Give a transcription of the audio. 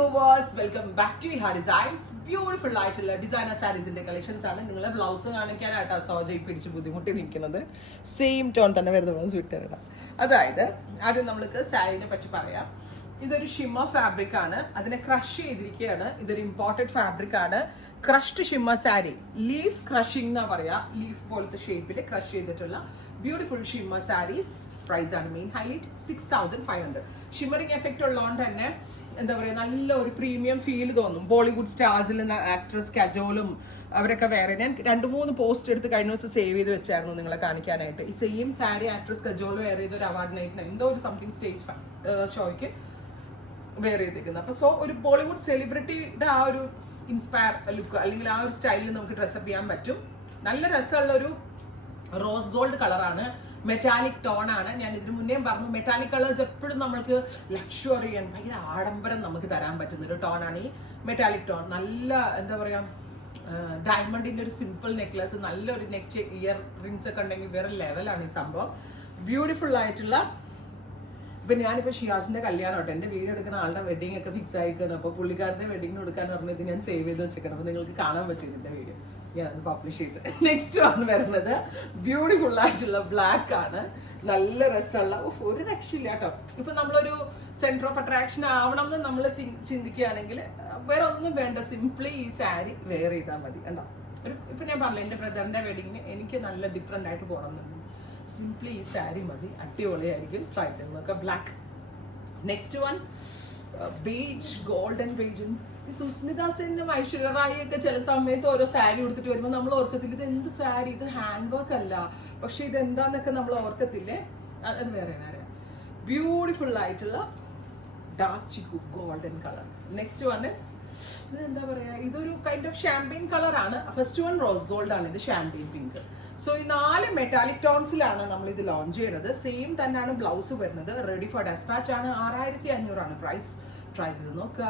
viewers, welcome back to Iha Designs. Beautiful ആയിട്ടുള്ള designer സാരീസിന്റെ collections ആണ്. നിങ്ങളെ ബ്ലൗസ് കാണിക്കാനായിട്ട് സോജ പിടിച്ച് ബുദ്ധിമുട്ടി നിൽക്കുന്നത് സെയിം ടോൺ തന്നെ വരുന്ന ബ്ലൗസ് വിട്ടിരണം. അതായത് ആദ്യം നമ്മൾക്ക് സാരീനെ പറ്റി പറയാം. ഇതൊരു ഷിമ്മർ ഫാബ്രിക് ആണ്. അതിനെ ക്രഷ് ചെയ്തിരിക്കുകയാണ്. ഇതൊരു ഇമ്പോർട്ടഡ് ഫാബ്രിക് ആണ്. Crushed shimmer sari, leaf crushing എന്നാ പറയാ. ലീഫ് പോലത്തെ ഷേപ്പിൽ ക്രഷ് ചെയ്തിട്ടുള്ള ബ്യൂട്ടിഫുൾ ഷിമ്മർ സാരീസ്. പ്രൈസ് ആണ് മെയിൻ ഹൈലൈറ്റ്. 6500. ഷിമ്മറിംഗ് എഫക്റ്റ് ഉള്ളതുകൊണ്ട് തന്നെ എന്താ പറയുക, നല്ല ഒരു പ്രീമിയം ഫീൽ തോന്നും. ബോളിവുഡ് സ്റ്റാർസിൽ ആക്ട്രസ് കജോളും അവരൊക്കെ വേറെ. ഞാൻ 2-3 പോസ്റ്റ് എടുത്ത് കഴിഞ്ഞ ദിവസം സേവ് ചെയ്ത് വെച്ചായിരുന്നു നിങ്ങളെ കാണിക്കാനായിട്ട്. ഈ സെയിം സാരി ആക്ട്രസ് കജോൾ വേറെ ചെയ്തൊരു അവാർഡ് നൈറ്റിന് എന്തോ ഒരു സംതിങ് സ്റ്റേജ് ഷോയ്ക്ക് വേറെ ചെയ്തിരിക്കുന്നത്. അപ്പോൾ ഒരു ബോളിവുഡ് സെലിബ്രിറ്റിയുടെ ആ ഒരു ഇൻസ്പയർ ലുക്ക് അല്ലെങ്കിൽ ആ ഒരു സ്റ്റൈലിൽ നമുക്ക് ഡ്രസ്സപ്പ് ചെയ്യാൻ പറ്റും. നല്ല രസമുള്ള ഒരു റോസ് ഗോൾഡ് കളറാണ്. മെറ്റാലിക് ടോൺ ആണ്. ഞാൻ ഇതിന് മുന്നേ പറഞ്ഞു, മെറ്റാലിക് കളേഴ്സ് എപ്പോഴും നമുക്ക് ലക്ഷറി ആണ്, ഭയങ്കര ആഡംബരം നമുക്ക് തരാൻ പറ്റുന്ന ഒരു ടോൺ ആണ് ഈ മെറ്റാലിക് ടോൺ. നല്ല എന്താ പറയാ, ഡയമണ്ടിന്റെ ഒരു സിമ്പിൾ നെക്ലസ്, നല്ലൊരു നെക്ക് ഇയർ റിങ്സ് ഒക്കെ ഉണ്ടെങ്കിൽ വേറെ ലെവലാണ് ഈ സംഭവം. ബ്യൂട്ടിഫുൾ ആയിട്ടുള്ള. ഇപ്പൊ ഞാനിപ്പോ ഷിയാസിന്റെ കല്യാണം കേട്ടോ, എന്റെ വീഡിയോ എടുക്കുന്ന ആളുടെ വെഡിങ് ഒക്കെ ഫിക്സ് ആയിക്കണം. അപ്പൊ പുള്ളിക്കാരന്റെ വെഡിങ്ങിന് കൊടുക്കാൻ പറഞ്ഞത് ഞാൻ സേവ് ചെയ്ത് വെച്ചേക്കണം. അപ്പൊ നിങ്ങൾക്ക് കാണാൻ പറ്റും ഇതിന്റെ വീഡിയോ. ഞാനത് പബ്ലിഷ് ചെയ്ത്. നെക്സ്റ്റ് ആണ് വരുന്നത് ബ്യൂട്ടിഫുൾ ആയിട്ടുള്ള ബ്ലാക്ക് ആണ്. നല്ല രസമുള്ള ഒരു രക്ഷയില്ല കേട്ടോ. ഇപ്പൊ നമ്മളൊരു സെന്റർ ഓഫ് അട്രാക്ഷൻ ആവണം എന്ന് നമ്മൾ ചിന്തിക്കുകയാണെങ്കിൽ വേറെ ഒന്നും വേണ്ട, സിംപ്ലി ഈ സാരി വെയർ ചെയ്താൽ മതി. കണ്ടോ, ഇപ്പൊ ഞാൻ പറഞ്ഞില്ല, എന്റെ ബ്രദറിന്റെ വെഡിങ്ങിന് എനിക്ക് നല്ല ഡിഫറെന്റ് ആയിട്ട് പോകണമെന്നുണ്ട്. സിംപ്ലി ഈ സാരി മതി, അടിപൊളിയായിരിക്കും. ട്രൈ ചെയ്ത് നോക്കാം. Black. Next one beige, golden ബേജും. ഈ സുസ്മിത സെന്നും ഐശ്വര്യ റായി ഒക്കെ ചില സമയത്ത് ഓരോ സാരി കൊടുത്തിട്ട് വരുമ്പോൾ നമ്മൾ ഓർക്കത്തില്ല ഇത് എന്ത് സാരി, ഇത് ഹാൻഡ് വർക്ക് അല്ല, പക്ഷെ ഇത് എന്താന്നൊക്കെ നമ്മൾ ഓർക്കത്തില്ലേ. അത് വേറെ വേറെ ബ്യൂട്ടിഫുൾ ആയിട്ടുള്ള dark chikoo golden colour. Next one is എന്താ പറയാ, ഇതൊരു കൈൻഡ് ഓഫ് ഷാമ്പെയിൻ കളർ ആണ്. ഫസ്റ്റ് വൺ റോസ് ഗോൾഡ് ആണ്, ഇത് ഷാമ്പെയിൻ പിങ്ക്. സോ ഈ 4 മെറ്റാലിക് ടോൺസിലാണ് നമ്മൾ ഇത് ലോഞ്ച് ചെയ്യുന്നത്. സെയിം തന്നെയാണ് ബ്ലൗസ് വരുന്നത്. റെഡി ഫോർ ഡെസ്പാച്ച് ആണ്. 6500 ആണ് പ്രൈസ്. ട്രൈ ചെയ്ത് നോക്കുക.